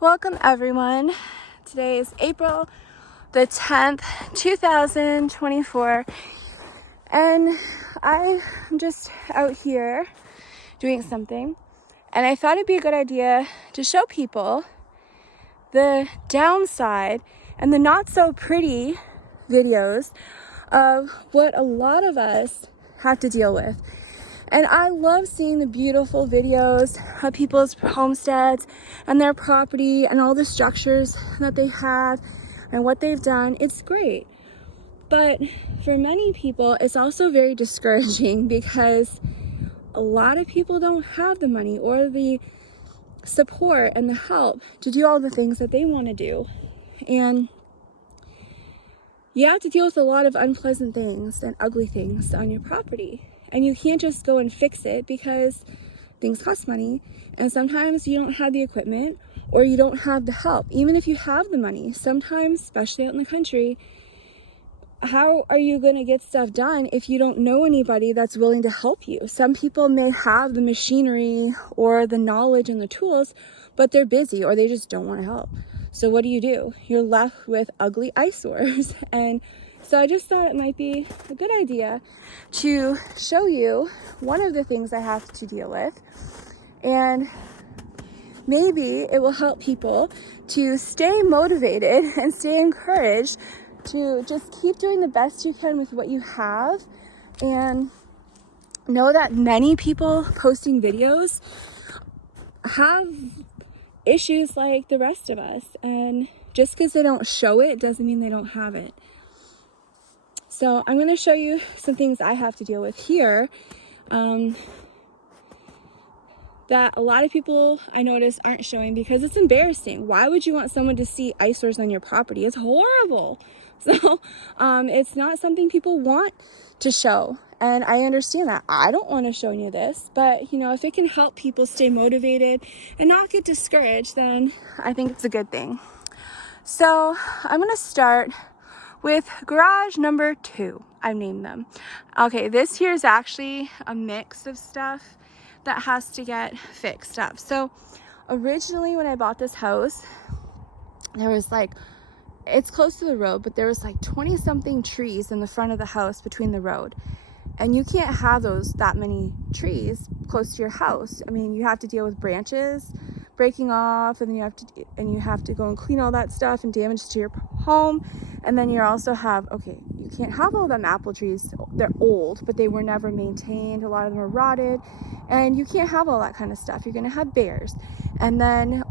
Welcome everyone. Today is April the 10th, 2024, and I'm just out here doing something, and I thought it'd be a good idea to show people the downside and the not so pretty videos of what a lot of us have to deal with. And I love seeing the beautiful videos of people's homesteads and their property and all the structures that they have and what they've done. It's great. But for many people, it's also very discouraging because a lot of people don't have the money or the support and the help to do all the things that they want to do. And you have to deal with a lot of unpleasant things and ugly things on your property. And you can't just go and fix it because things cost money. And sometimes you don't have the equipment or you don't have the help. Even if you have the money, sometimes, especially out in the country, how are you going to get stuff done if you don't know anybody that's willing to help you? Some people may have the machinery or the knowledge and the tools, but they're busy or they just don't want to help. So what do? You're left with ugly eyesores. And so I just thought it might be a good idea to show you one of the things I have to deal with. And maybe it will help people to stay motivated and stay encouraged to just keep doing the best you can with what you have. And know that many people posting videos have issues like the rest of us. And just because they don't show it doesn't mean they don't have it. So I'm going to show you some things I have to deal with here that a lot of people I notice aren't showing because it's embarrassing. Why would you want someone to see eyesores on your property? It's horrible. So it's not something people want to show. And I understand that. I don't want to show you this, but if it can help people stay motivated and not get discouraged, then I think it's a good thing. So I'm going to start with garage number 2. I've named them. Okay, this here is actually a mix of stuff that has to get fixed up. So originally when I bought this house, there was it's close to the road, but there was 20 something trees in the front of the house between the road. And you can't have that many trees close to your house. I mean, you have to deal with branches breaking off, and then you have to go and clean all that stuff and damage to your home. And then you also have, you can't have all them apple trees. They're old, but they were never maintained. A lot of them are rotted, and you can't have all that kind of stuff. You're gonna have bears. And then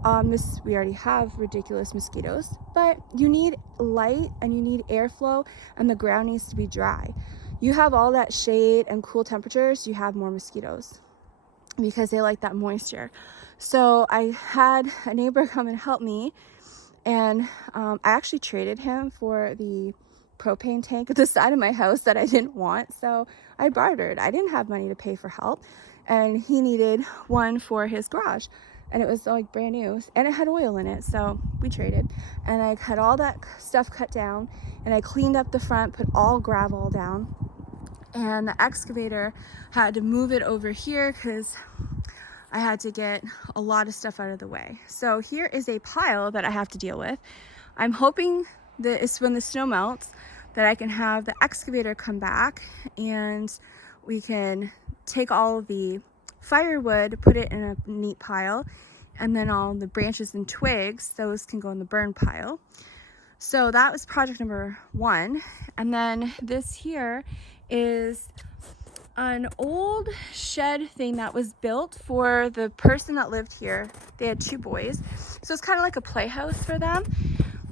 we already have ridiculous mosquitoes, but you need light and you need airflow, and the ground needs to be dry. You have all that shade and cool temperatures, you have more mosquitoes because they like that moisture. So I had a neighbor come and help me, and I actually traded him for the propane tank at the side of my house that I didn't want. So I bartered. I didn't have money to pay for help, and he needed one for his garage, and it was brand new and it had oil in it. So we traded, and I had all that stuff cut down, and I cleaned up the front, put all gravel down, and the excavator had to move it over here because I had to get a lot of stuff out of the way. So here is a pile that I have to deal with. I'm hoping that it's when the snow melts that I can have the excavator come back and we can take all the firewood, put it in a neat pile, and then all the branches and twigs, those can go in the burn pile. So that was project number 1. And then this here is an old shed thing that was built for the person that lived here. They had 2 boys, so it's kind of like a playhouse for them.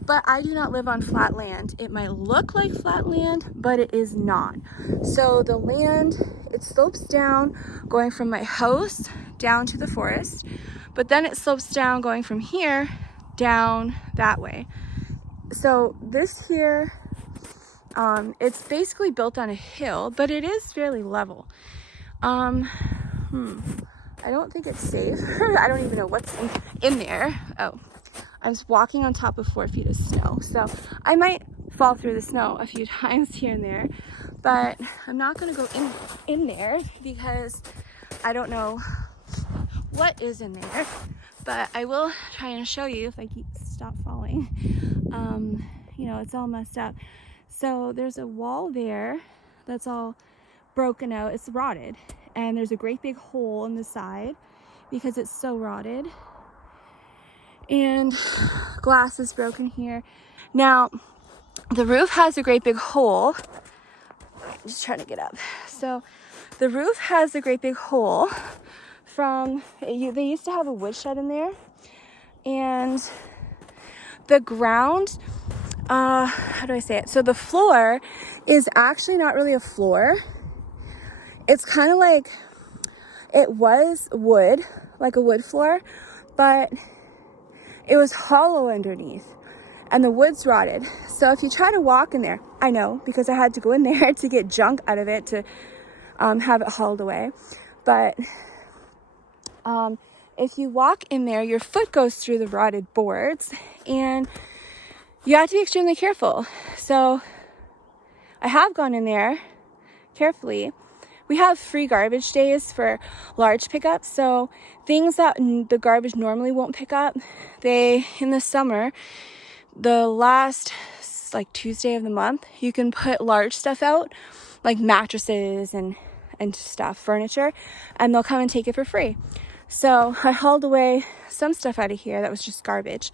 But I do not live on flat land. It might look like flat land, but it is not. So the land, it slopes down going from my house down to the forest, but then it slopes down going from here down that way. So this here, it's basically built on a hill, but it is fairly level. I don't think it's safe. I don't even know what's in there. Oh, I was walking on top of 4 feet of snow, so I might fall through the snow a few times here and there, but I'm not going to go in there because I don't know what is in there, but I will try and show you if I stop falling. You know, it's all messed up. So there's a wall there that's all broken out. It's rotted, and there's a great big hole in the side because it's so rotted, and glass is broken here. Now the roof has a great big hole. I'm just trying to get up. So the roof has a great big hole from, they used to have a woodshed in there, and the ground, how do I say it? So the floor is actually not really a floor. It's kind of like, it was wood, like a wood floor, but it was hollow underneath and the wood's rotted. So if you try to walk in there, I know because I had to go in there to get junk out of it to have it hauled away. But if you walk in there, your foot goes through the rotted boards and you have to be extremely careful. So I have gone in there carefully. We have free garbage days for large pickups. So things that the garbage normally won't pick up, in the summer, the last like Tuesday of the month, you can put large stuff out, like mattresses and stuff, furniture, and they'll come and take it for free. So I hauled away some stuff out of here that was just garbage,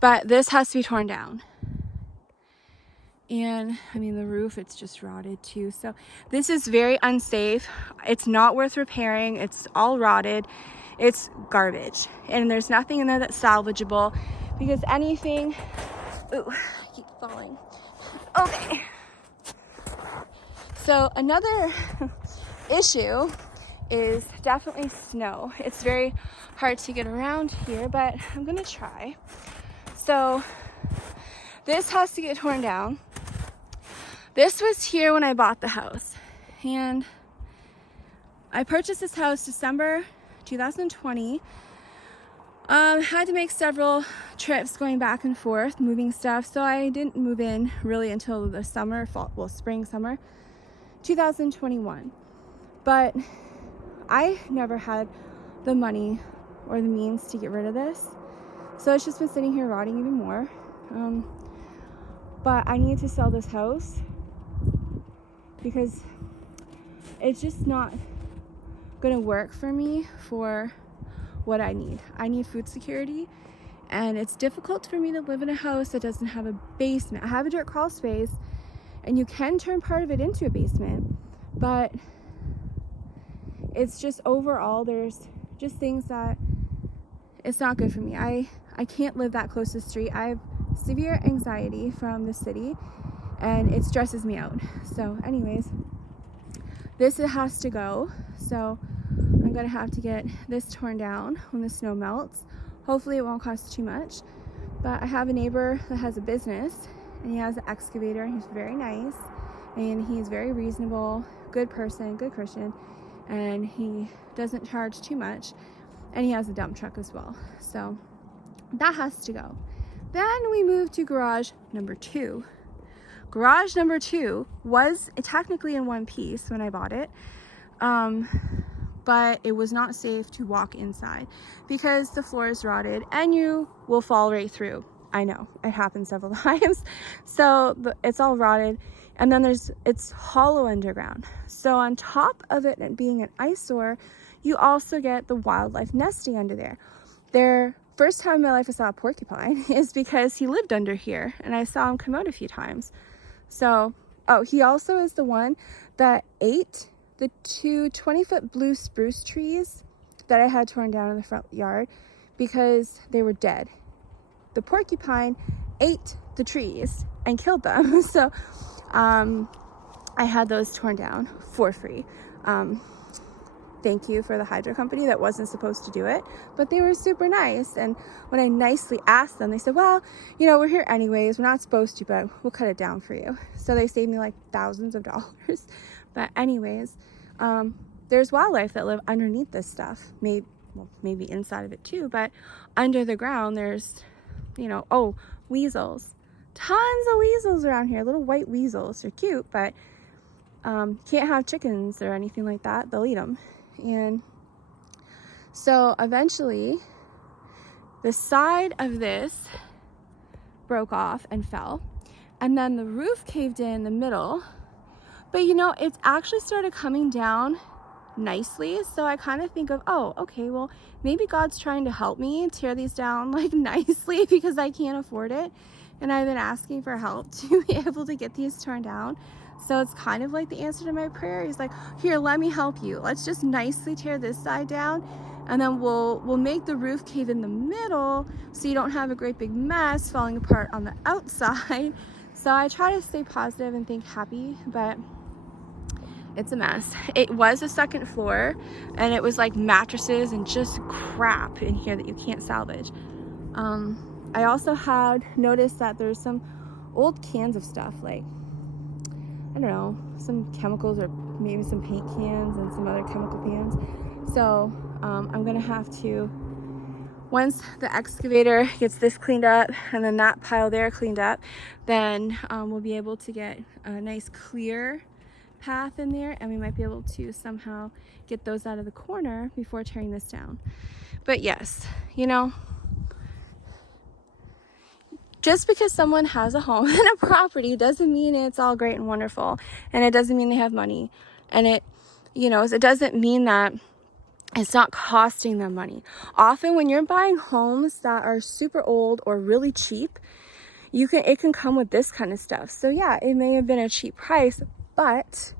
but this has to be torn down. And I mean, the roof, it's just rotted too. So this is very unsafe. It's not worth repairing. It's all rotted. It's garbage. And there's nothing in there that's salvageable because anything, ooh, I keep falling. Okay. So another issue is definitely snow. It's very hard to get around here, but I'm gonna try. So this has to get torn down. This was here when I bought the house, and I purchased this house December 2020. Had to make several trips going back and forth, moving stuff, so I didn't move in really until the summer, spring, summer 2021. But I never had the money or the means to get rid of this, so it's just been sitting here rotting even more. But I need to sell this house because it's just not gonna work for me for what I need. I need food security, and it's difficult for me to live in a house that doesn't have a basement. I have a dirt crawl space, and you can turn part of it into a basement, but it's just overall, there's just things that it's not good for me. I can't live that close to the street. I have severe anxiety from the city, and it stresses me out. So anyways, this has to go. So I'm gonna have to get this torn down when the snow melts. Hopefully it won't cost too much. But I have a neighbor that has a business, and he has an excavator, and he's very nice, and he's very reasonable, good person, good Christian, and he doesn't charge too much, and he has a dump truck as well. So that has to go. Then we moved to garage number 2. Garage number 2 was technically in one piece when I bought it, but it was not safe to walk inside because the floor is rotted and you will fall right through. I know, it happened several times. So it's all rotted, and then it's hollow underground. So on top of it being an eyesore, you also get the wildlife nesting under there. First time in my life I saw a porcupine is because he lived under here, and I saw him come out a few times. So, he also is the one that ate the 2 20-foot blue spruce trees that I had torn down in the front yard because they were dead. The porcupine ate the trees and killed them. So, I had those torn down for free. Thank you for the hydro company that wasn't supposed to do it, but they were super nice. And when I nicely asked them, they said, well, you know, we're here anyways, we're not supposed to, but we'll cut it down for you. So they saved me like thousands of dollars. But anyways, there's wildlife that live underneath this stuff, maybe inside of it too, but under the ground there's, you know, weasels, tons of weasels around here, little white weasels. They're cute, but can't have chickens or anything like that, they'll eat them. And So eventually the side of this broke off and fell, and then the roof caved in the middle. But you know, it's actually started coming down nicely. So I kind of think of, oh, okay, well, maybe God's trying to help me tear these down like nicely because I can't afford it. And I've been asking for help to be able to get these torn down. So it's kind of like the answer to my prayer. He's like, here, let me help you. Let's just nicely tear this side down, and then we'll make the roof cave in the middle so you don't have a great big mess falling apart on the outside. So I try to stay positive and think happy, but it's a mess. It was a second floor, and it was like mattresses and just crap in here that you can't salvage. I also had noticed that there's some old cans of stuff, like, I don't know, some chemicals or maybe some paint cans and some other chemical cans. So I'm gonna have to, once the excavator gets this cleaned up and then that pile there cleaned up, then we'll be able to get a nice clear path in there, and we might be able to somehow get those out of the corner before tearing this down. But yes, you know, just because someone has a home and a property doesn't mean it's all great and wonderful, and it doesn't mean they have money, and it, you know, it doesn't mean that it's not costing them money. Often when you're buying homes that are super old or really cheap, it can come with this kind of stuff. So yeah, it may have been a cheap price, but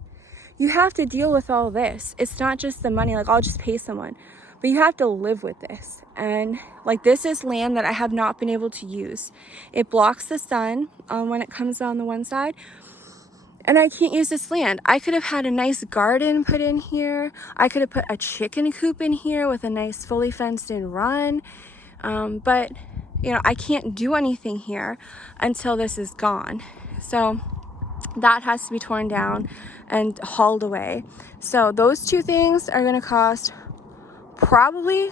you have to deal with all this. It's not just the money, like I'll just pay someone, but you have to live with this. And like, this is land that I have not been able to use. It blocks the sun when it comes on the one side, and I can't use this land. I could have had a nice garden put in here. I could have put a chicken coop in here with a nice fully fenced in run. But you know, I can't do anything here until this is gone. So that has to be torn down and hauled away. So those two things are going to cost probably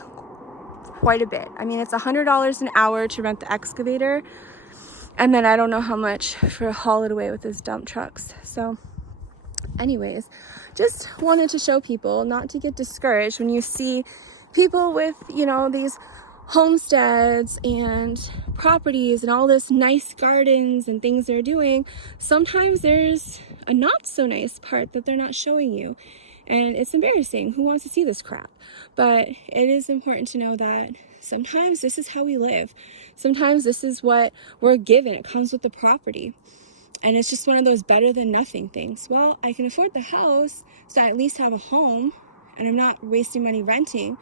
quite a bit. I mean, it's $100 an hour to rent the excavator, and then I don't know how much for haul it away with those dump trucks. So anyways, just wanted to show people not to get discouraged when you see people with, you know, these homesteads and properties and all this nice gardens and things they're doing. Sometimes there's a not so nice part that they're not showing you, and it's embarrassing. Who wants to see this crap? But it is important to know that sometimes this is how we live. Sometimes this is what we're given. It comes with the property, and it's just one of those better than nothing things. Well, I can afford the house, so I at least have a home and I'm not wasting money renting,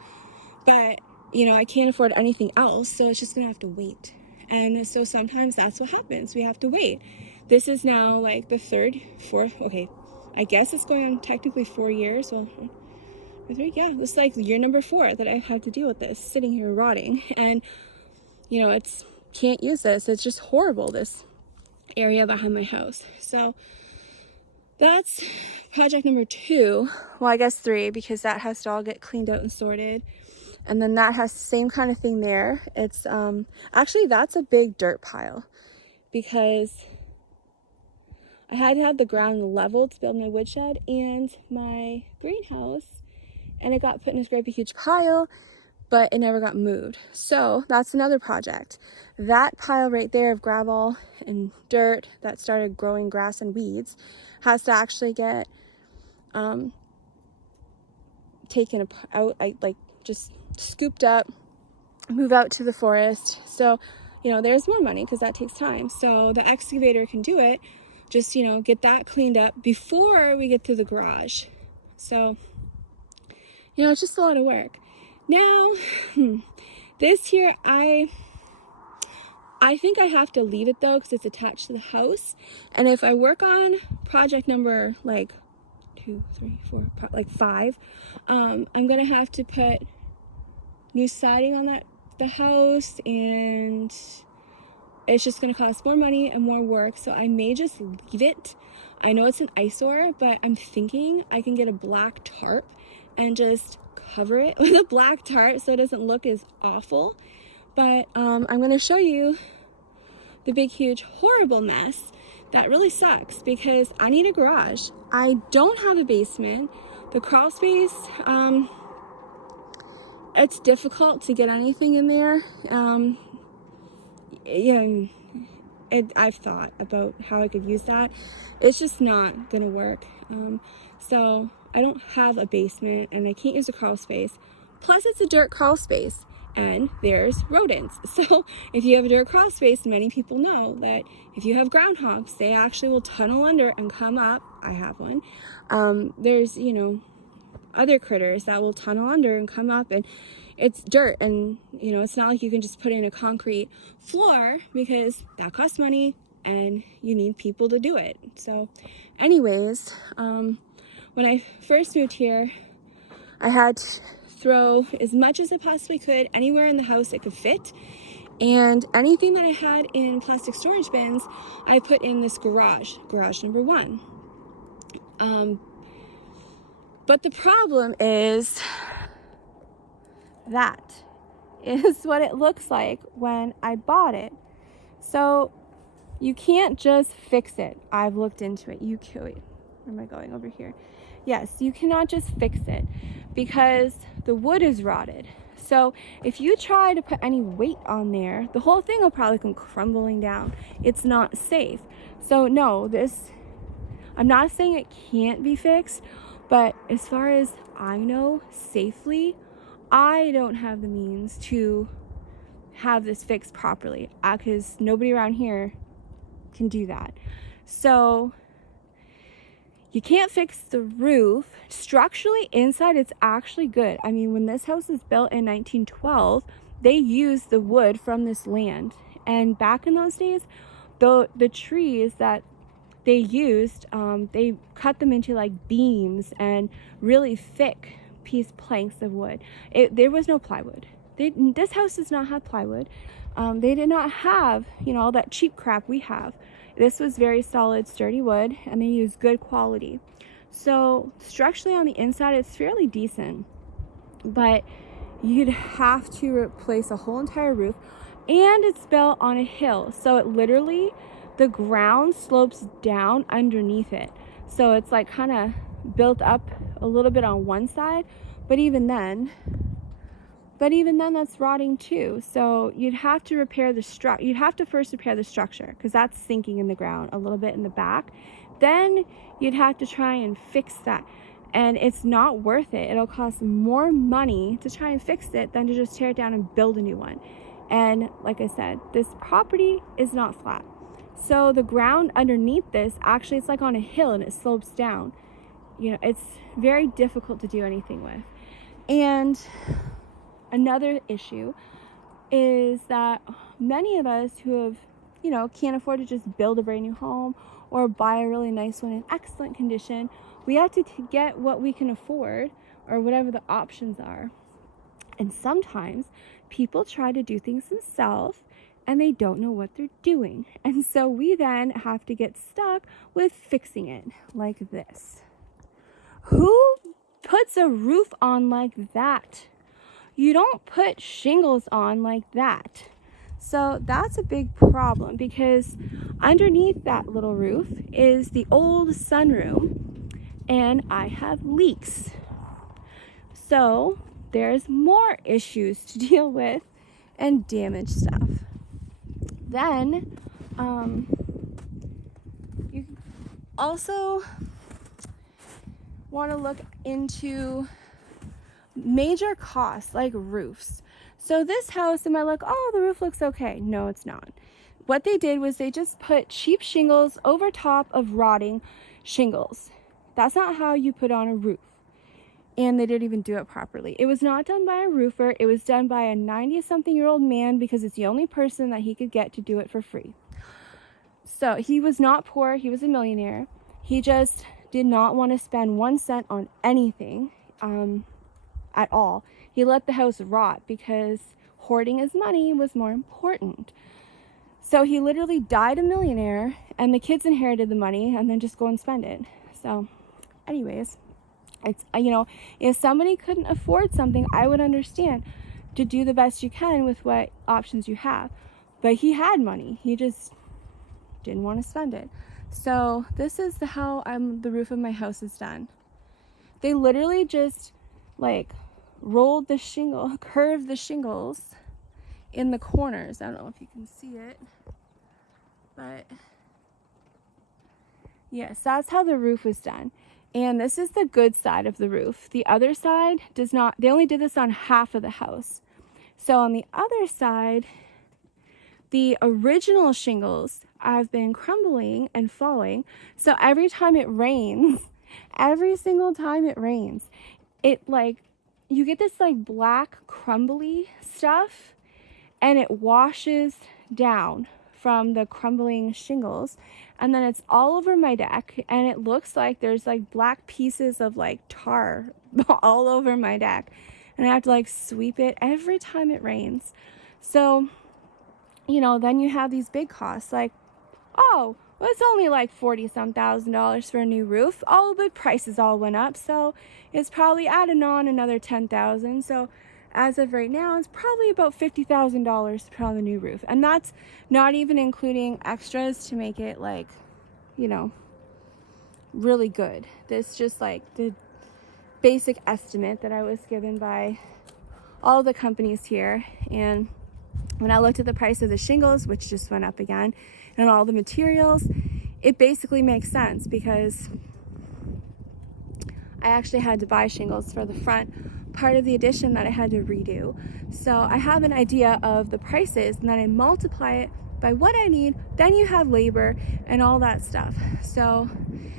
but you know, I can't afford anything else, so it's just gonna have to wait. And so sometimes that's what happens. We have to wait. This is now like the fourth, okay, I guess it's going on technically 4 years. Well, 3, yeah, it's like year number 4 that I had to deal with this, sitting here rotting. And you know, can't use this. It's just horrible, this area behind my house. So that's project number 2. Well, I guess 3, because that has to all get cleaned out and sorted. And then that has the same kind of thing there. It's actually, that's a big dirt pile, because I had to have the ground level to build my woodshed and my greenhouse, and it got put in this great big huge pile, but it never got moved. So that's another project. That pile right there of gravel and dirt that started growing grass and weeds has to actually get taken out, just scooped up, move out to the forest. So, you know, there's more money because that takes time. So the excavator can do it. Just, you know, get that cleaned up before we get to the garage. So, you know, it's just a lot of work. Now, this here, I think I have to leave it though, because it's attached to the house. And if I work on project number like 2, 3, 4, like 5, I'm gonna have to put new siding on the house, and it's just gonna cost more money and more work. So I may just leave it. I know it's an eyesore, but I'm thinking I can get a black tarp and just cover it with a black tarp so it doesn't look as awful. But I'm gonna show you the big huge horrible mess that really sucks, because I need a garage. I don't have a basement. The crawl space, it's difficult to get anything in there. Yeah, I've thought about how I could use that. It's just not gonna work. So I don't have a basement and I can't use a crawl space. Plus it's a dirt crawl space and there's rodents. So if you have a dirt crawl space, many people know that if you have groundhogs, they actually will tunnel under and come up. I have one. There's, you know, other critters that will tunnel under and come up, and it's dirt, and you know, it's not like you can just put in a concrete floor because that costs money and you need people to do it. So anyways, when I first moved here, I had to throw as much as I possibly could anywhere in the house it could fit, and anything that I had in plastic storage bins I put in this garage number 1. But the problem is that is what it looks like when I bought it. So you can't just fix it. I've looked into it. You can, wait, where am I going? Over here. Yes, you cannot just fix it because the wood is rotted. So if you try to put any weight on there, the whole thing will probably come crumbling down. It's not safe. So no, I'm not saying it can't be fixed, but as far as I know, safely, I don't have the means to have this fixed properly because nobody around here can do that. So you can't fix the roof. Structurally, inside, it's actually good. I mean, when this house was built in 1912, they used the wood from this land. And back in those days, the trees that they used, they cut them into like beams and really thick planks of wood. There was no plywood. This house does not have plywood. They did not have, you know, all that cheap crap we have. This was very solid, sturdy wood, and they used good quality. So structurally on the inside, it's fairly decent, but you'd have to replace a whole entire roof, and it's built on a hill. So it literally, the ground slopes down underneath it. So it's like kind of built up a little bit on one side, but even then that's rotting too. So you'd have to repair you'd have to first repair the structure because that's sinking in the ground a little bit in the back. Then you'd have to try and fix that. And it's not worth it. It'll cost more money to try and fix it than to just tear it down and build a new one. And like I said, this property is not flat. So the ground underneath this, actually it's like on a hill and it slopes down. You know, it's very difficult to do anything with. And another issue is that many of us who have, you know, can't afford to just build a brand new home or buy a really nice one in excellent condition, we have to get what we can afford or whatever the options are. And sometimes people try to do things themselves and they don't know what they're doing. And so we then have to get stuck with fixing it like this. Who puts a roof on like that? You don't put shingles on like that. So that's a big problem because underneath that little roof is the old sunroom and I have leaks. So there's more issues to deal with and damaged stuff. Then you also want to look into major costs like roofs. So this house, am I like, oh, the roof looks okay? No, it's not. What they did was they just put cheap shingles over top of rotting shingles. That's not how you put on a roof. And they didn't even do it properly. It was not done by a roofer. It was done by a 90-something-year-old man because it's the only person that he could get to do it for free. So he was not poor. He was a millionaire. He just did not want to spend 1 cent on anything at all. He let the house rot because hoarding his money was more important. So he literally died a millionaire and the kids inherited the money and then just go and spend it. So anyways, it's, you know, if somebody couldn't afford something, I would understand to do the best you can with what options you have. But he had money. He just didn't want to spend it. So this is how the roof of my house is done. They literally just like rolled the shingle, curved the shingles in the corners. I don't know if you can see it, but yes, that's how the roof was done. And this is the good side of the roof. The other side does not, they only did this on half of the house. So on the other side, the original shingles have been crumbling and falling. So every time it rains, every single time it rains, it like, you get this like black crumbly stuff, and it washes down from the crumbling shingles, and then it's all over my deck, and it looks like there's like black pieces of like tar all over my deck, and I have to like sweep it every time it rains. So, you know, then you have these big costs like, oh, well, it's only like $40-some thousand for a new roof. All the prices all went up, so it's probably adding on another $10,000. So as of right now, it's probably about $50,000 to put on the new roof, and that's not even including extras to make it like, you know, really good. This just like the basic estimate that I was given by all the companies here. And when I looked at the price of the shingles, which just went up again, and all the materials, it basically makes sense because I actually had to buy shingles for the front part of the addition that I had to redo. So I have an idea of the prices, and then I multiply it by what I need. Then you have labor and all that stuff. So,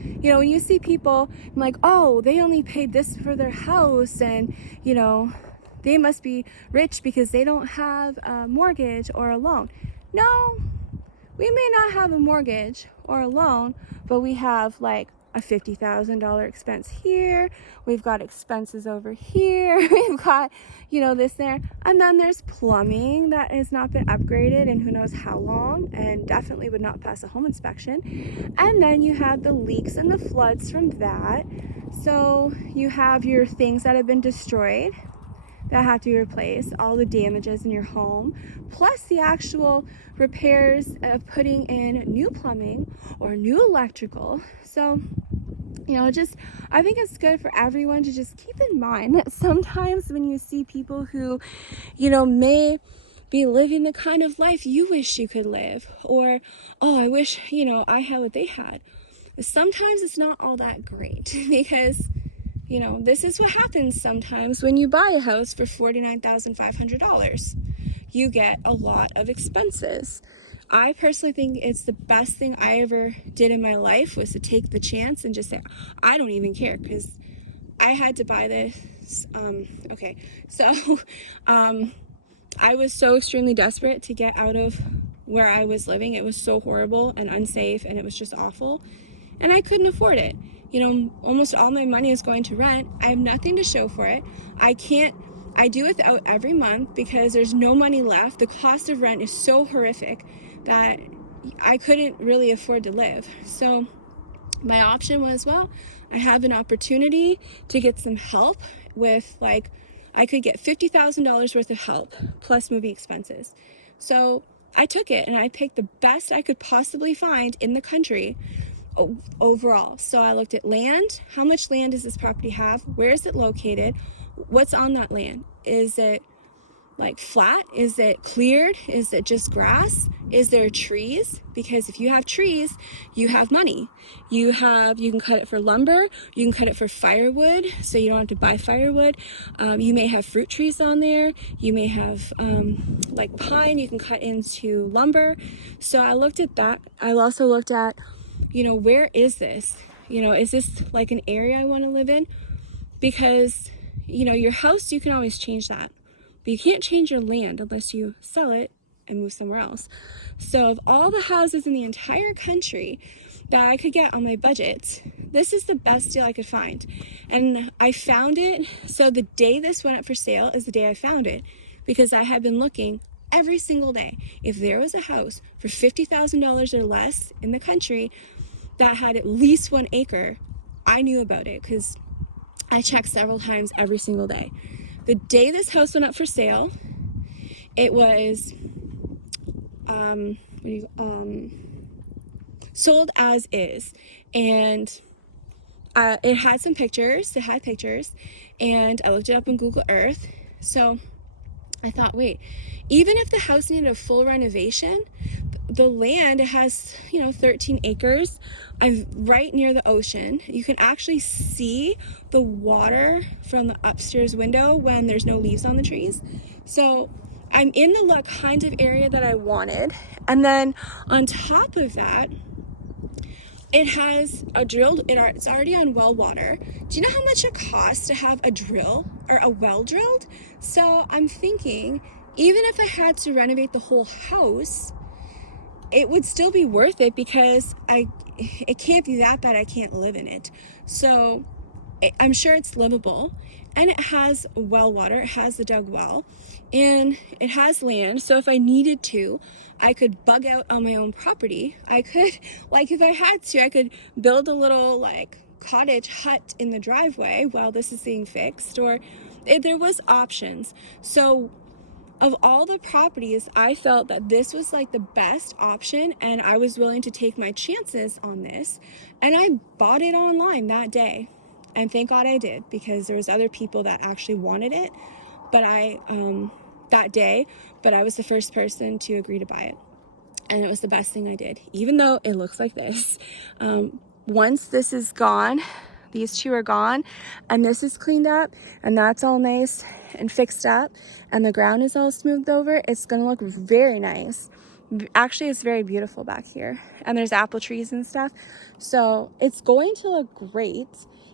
you know, when you see people, I'm like, oh, they only paid this for their house, and, you know, they must be rich because they don't have a mortgage or a loan. No, we may not have a mortgage or a loan, but we have like a $50,000 expense here. We've got expenses over here. We've got, you know, this there. And then there's plumbing that has not been upgraded in who knows how long, and definitely would not pass a home inspection. And then you have the leaks and the floods from that. So you have your things that have been destroyed that have to be replaced, all the damages in your home, plus the actual repairs of putting in new plumbing or new electrical. So, you know, just, I think it's good for everyone to just keep in mind that sometimes when you see people who, you know, may be living the kind of life you wish you could live, or, oh, I wish, you know, I had what they had. Sometimes it's not all that great because, you know, this is what happens sometimes when you buy a house for $49,500. You get a lot of expenses. I personally think it's the best thing I ever did in my life was to take the chance and just say, I don't even care, because I had to buy this. Okay, so I was so extremely desperate to get out of where I was living. It was so horrible and unsafe, and it was just awful, and I couldn't afford it. You know, almost all my money is going to rent. I have nothing to show for it. I do it out every month because there's no money left. The cost of rent is so horrific that I couldn't really afford to live. So my option was, well, I have an opportunity to get some help with, like, I could get $50,000 worth of help plus moving expenses. So I took it, and I picked the best I could possibly find in the country overall. So I looked at land. How much land does this property have? Where is it located? What's on that land? Is it like flat? Is it cleared? Is it just grass? Is there trees? Because if you have trees, you have money. You can cut it for lumber. You can cut it for firewood, so you don't have to buy firewood. You may have fruit trees on there. You may have like pine. You can cut into lumber. So I looked at that. I also looked at, you know, where is this? You know, is this like an area I want to live in? Because, you know, your house, you can always change that. But you can't change your land unless you sell it and move somewhere else. So of all the houses in the entire country that I could get on my budget, this is the best deal I could find. And I found it. So the day this went up for sale is the day I found it, because I had been looking every single day. If there was a house for $50,000 or less in the country that had at least 1 acre, I knew about it because I checked several times every single day. The day this house went up for sale, it was sold as is, and it had some pictures, it had pictures, and I looked it up on Google Earth. So I thought, wait, even if the house needed a full renovation, the land, it has, 13 acres. I'm right near the ocean. You can actually see the water from the upstairs window when there's no leaves on the trees. So I'm in the kind of area that I wanted. And then on top of that, it has a drilled, it's already on well water. Do you know how much it costs to have a drill or a well drilled? So I'm thinking, even if I had to renovate the whole house, it would still be worth it, because it can't be that bad I can't live in it. So I'm sure it's livable, and it has well water, it has the dug well, and it has land. So if I needed to, I could bug out on my own property. I could, if I had to, I could build a little cottage hut in the driveway while this is being fixed, or there was options. So of all the properties, I felt that this was the best option, and I was willing to take my chances on this. And I bought it online that day. And thank God I did, because there was other people that actually wanted it, but that day, but I was the first person to agree to buy it. And it was the best thing I did, even though it looks like this. Once this is gone, these two are gone, and this is cleaned up, and that's all nice and fixed up, and the ground is all smoothed over, it's gonna look very nice. Actually, it's very beautiful back here, and there's apple trees and stuff, so it's going to look great.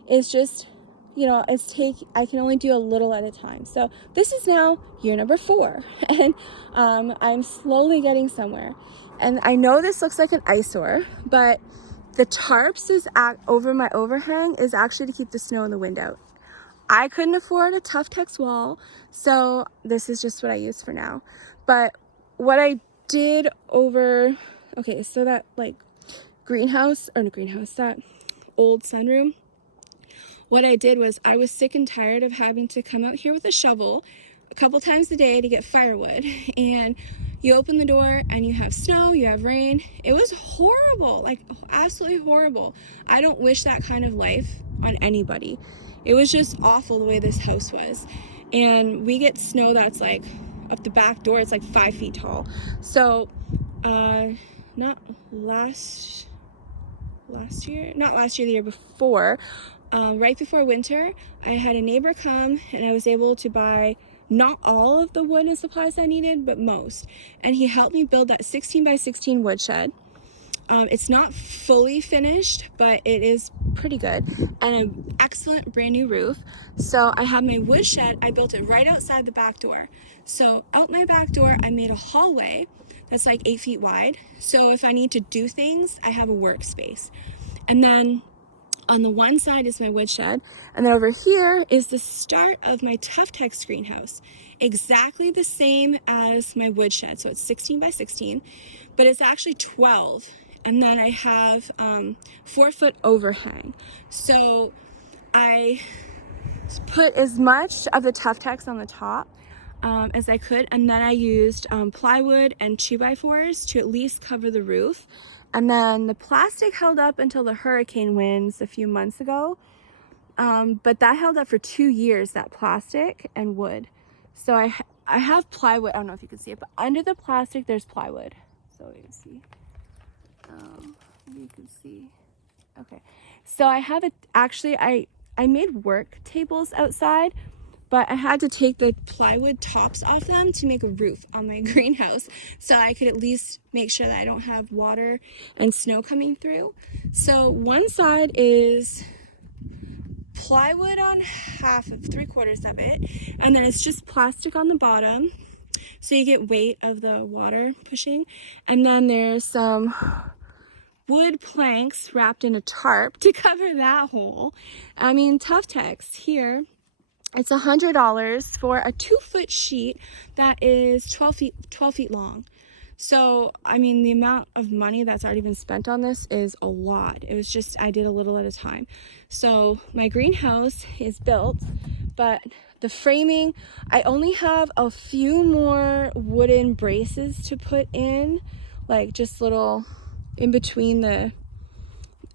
It's just, I can only do a little at a time. So this is now year number 4, and I'm slowly getting somewhere. And I know this looks like an eyesore, but the tarps over my overhang is actually to keep the snow and the wind out. I couldn't afford a Tuftex wall, so this is just what I use for now. But what I did okay, so that that old sunroom, what I did was I was sick and tired of having to come out here with a shovel a couple times a day to get firewood. And you open the door and you have snow, you have rain. It was horrible, absolutely horrible. I don't wish that kind of life on anybody. It was just awful the way this house was. And we get snow that's up the back door, it's 5 feet tall. So not last year, the year before, right before winter, I had a neighbor come, and I was able to buy not all of the wood and supplies I needed, but most. And he helped me build that 16 by 16 woodshed. It's not fully finished, but it is pretty good, and an excellent brand new roof. So I have my woodshed, I built it right outside the back door. So out my back door, I made a hallway that's 8 feet wide. So if I need to do things, I have a workspace. And then on the one side is my woodshed, and then over here is the start of my Tuftex greenhouse. Exactly the same as my woodshed, so it's 16 by 16, but it's actually 12. And then I have 4-foot overhang. So I put as much of the Tuftex on the top as I could, and then I used plywood and 2x4s to at least cover the roof. And then the plastic held up until the hurricane winds a few months ago, but that held up for 2 years, that plastic and wood. So I have plywood, I don't know if you can see it, but under the plastic there's plywood. So you can see. You can see. Okay, so I have I made work tables outside, but I had to take the plywood tops off them to make a roof on my greenhouse, so I could at least make sure that I don't have water and snow coming through. So one side is plywood on half of 3/4 of it, and then it's just plastic on the bottom, so you get weight of the water pushing. And then there's some wood planks wrapped in a tarp to cover that hole. I mean, Tuftex here, it's $100 for a 2-foot sheet that is 12 feet long. So, I mean, the amount of money that's already been spent on this is a lot. It was just, I did a little at a time. So my greenhouse is built, but the framing, I only have a few more wooden braces to put in, just little in between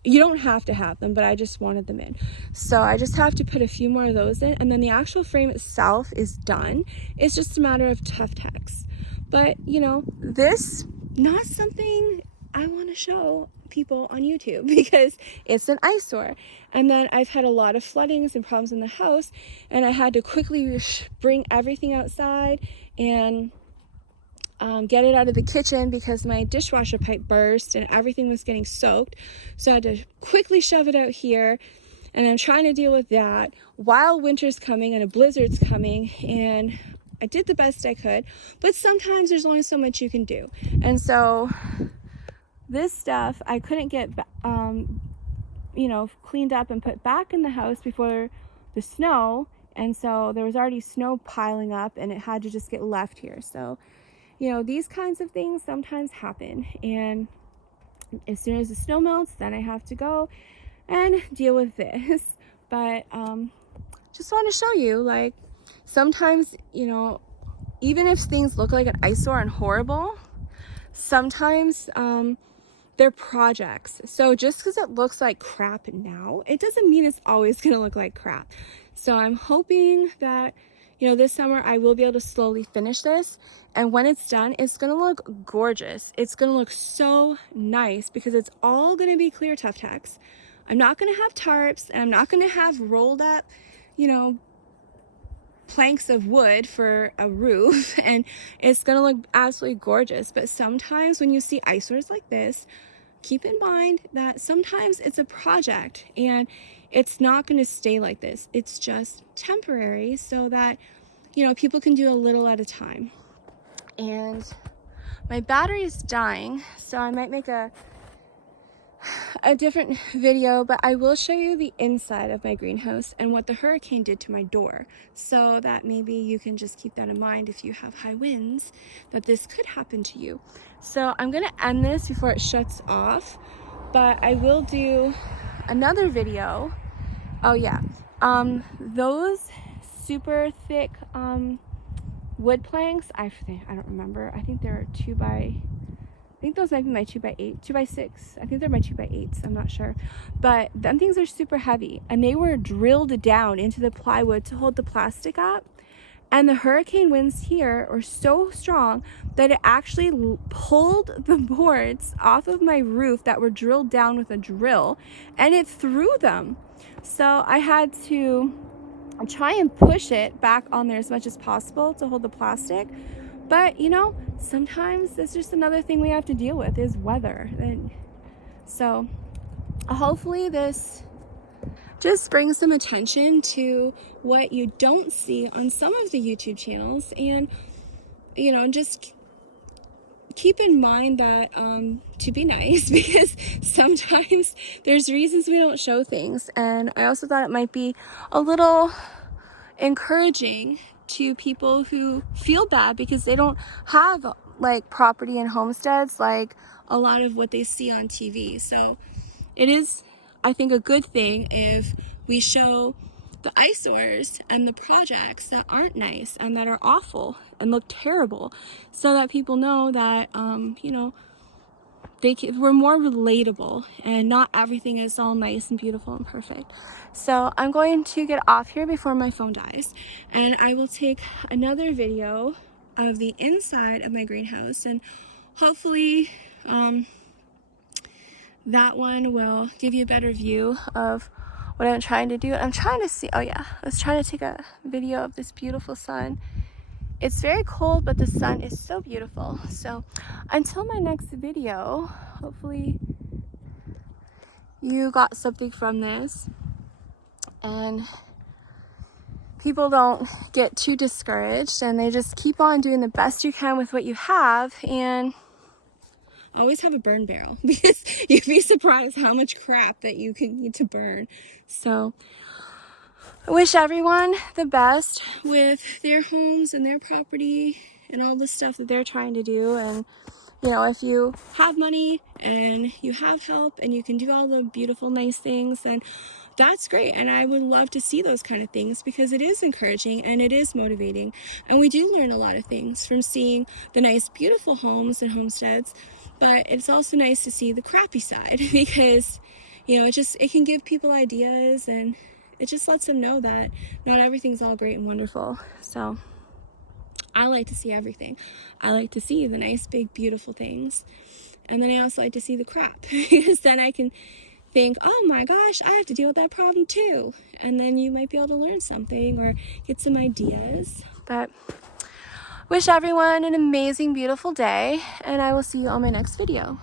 You don't have to have them, but I just wanted them in. So I just have to put a few more of those in, and then the actual frame itself is done. It's just a matter of tough text. But you know, this not something I want to show people on YouTube because it's an eyesore. And then I've had a lot of floodings and problems in the house, and I had to quickly bring everything outside and get it out of the kitchen because my dishwasher pipe burst and everything was getting soaked. So I had to quickly shove it out here, and I'm trying to deal with that while winter's coming and a blizzard's coming, and I did the best I could, but sometimes there's only so much you can do. And so this stuff I couldn't get you know, cleaned up and put back in the house before the snow, and so there was already snow piling up and it had to just get left here. So you know, these kinds of things sometimes happen, and as soon as the snow melts, then I have to go and deal with this. But just want to show you, like, sometimes, you know, even if things look like an eyesore and horrible, sometimes they're projects. So just because it looks like crap now, it doesn't mean it's always going to look like crap. So I'm hoping that, you know, this summer I will be able to slowly finish this, and when it's done, it's gonna look gorgeous. It's gonna look so nice because it's all gonna be clear tough text. I'm not gonna have tarps, and I'm not gonna have rolled up, you know, planks of wood for a roof, and it's gonna look absolutely gorgeous. But sometimes when you see eyesores like this, keep in mind that sometimes it's a project and it's not going to stay like this. It's just temporary so that, you know, people can do a little at a time. And my battery is dying, so I might make a different video, but I will show you the inside of my greenhouse and what the hurricane did to my door, so that maybe you can just keep that in mind if you have high winds, that this could happen to you. So I'm gonna end this before it shuts off, but I will do another video. Oh yeah, those super thick wood planks, I don't remember, I think they're I think those might be my 2x8, 2x6. I think they're my 2x8s, I'm not sure. But them things are super heavy, and they were drilled down into the plywood to hold the plastic up. And the hurricane winds here are so strong that it actually pulled the boards off of my roof that were drilled down with a drill, and it threw them. So I had to try and push it back on there as much as possible to hold the plastic. But you know, sometimes it's just another thing we have to deal with is weather. And so hopefully this just brings some attention to what you don't see on some of the YouTube channels, and you know, just keep in mind that to be nice, because sometimes there's reasons we don't show things. And I also thought it might be a little encouraging to people who feel bad because they don't have like property and homesteads like a lot of what they see on TV. So it is, I think, a good thing if we show the eyesores and the projects that aren't nice and that are awful and look terrible, so that people know that you know, we're more relatable and not everything is all nice and beautiful and perfect. So I'm going to get off here before my phone dies, and I will take another video of the inside of my greenhouse, and hopefully that one will give you a better view of what I'm trying to do. I'm trying to see, oh yeah, I was trying to take a video of this beautiful sun. It's very cold, but the sun is so beautiful. So until my next video, hopefully you got something from this and people don't get too discouraged, and they just keep on doing the best you can with what you have, and always have a burn barrel because you'd be surprised how much crap that you can need to burn. So I wish everyone the best with their homes and their property and all the stuff that they're trying to do. And you know, if you have money and you have help and you can do all the beautiful, nice things, then that's great. And I would love to see those kind of things because it is encouraging and it is motivating. And we do learn a lot of things from seeing the nice, beautiful homes and homesteads. But it's also nice to see the crappy side because, you know, it can give people ideas, and it just lets them know that not everything's all great and wonderful. So I like to see everything. I like to see the nice, big, beautiful things. And then I also like to see the crap, because then I can think, oh my gosh, I have to deal with that problem too. And then you might be able to learn something or get some ideas. But wish everyone an amazing, beautiful day, and I will see you on my next video.